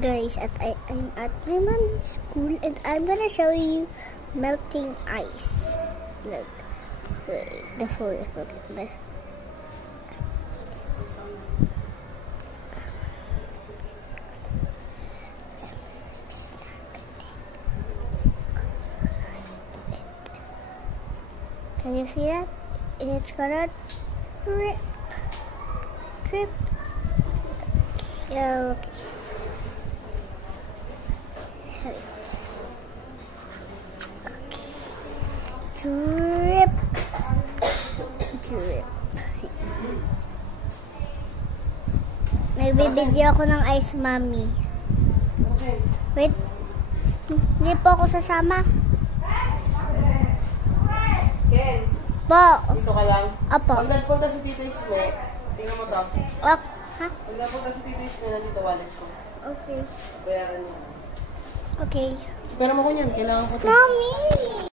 Guys, I'm at my mom's school and I'm gonna show you melting ice. Look, the phone is broken. Can you see that? It's gonna drip. Okay. Drip. Nagbibideo ako ng ice, mommy. Okay. Wait. Hindi po ako sasama. Ken, Po. dito ka lang. Apo. Pag nagpunta si Tito Isme, tingnan mo to. Ha? Pag nagpunta si Tito Isme, nandito wallet ko. Okay. Bayaran niya. Okay. Pero mo ko niyan, kailangan ko to. Mommy!